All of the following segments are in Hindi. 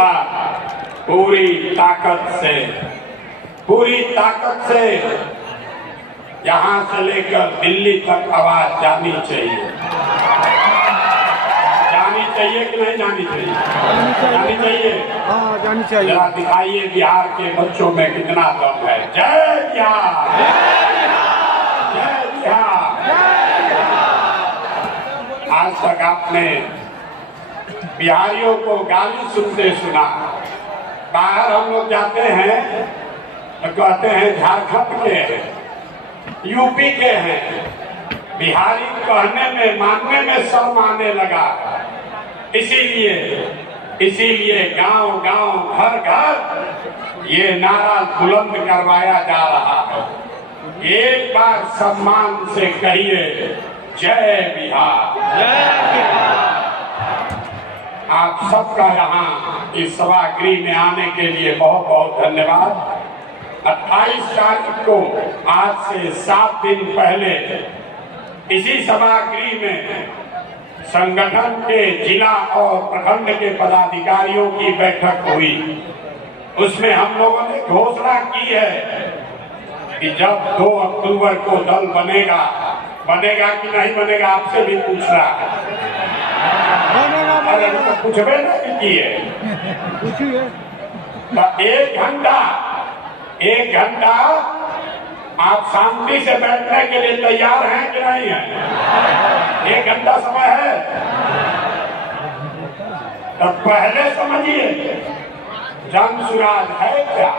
बार पूरी ताकत से यहां से लेकर दिल्ली तक आवाज जानी चाहिए। जानी चाहिए कि नहीं जानी चाहिए? जानी चाहिए। हाँ, जानी चाहिए। जरा दिखाइए बिहार के बच्चों में कितना दम है। जय बिहार, जय बिहार। आज तक आपने बिहारियों को गाली सुनते सुना। बाहर हम लोग जाते हैं तो कहते हैं झारखंड के हैं, यूपी के हैं। बिहारी कहने में मानने में शर्म आने लगा। इसीलिए गांव गांव घर घर ये नारा बुलंद करवाया जा रहा है। एक बार सम्मान से कहिए जय बिहार। आप सबका यहाँ इस सभागृह में आने के लिए बहुत बहुत धन्यवाद। 28 तारीख को आज से 7 दिन पहले इसी सभागृह में संगठन के जिला और प्रखंड के पदाधिकारियों की बैठक हुई। उसमें हम लोगों ने घोषणा की है कि जब 2 अक्टूबर को दल बनेगा कि नहीं बनेगा, आपसे भी पूछ रहा है। अरे तो पूछबे नहीं किए। एक घंटा आप शांति से बैठने के लिए तैयार हैं कि नहीं है? 1 घंटा समय है, तब पहले समझिए जन सुराज है क्या।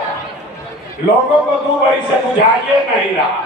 लोगों को 2 बरी से बुझाइए नहीं रहा।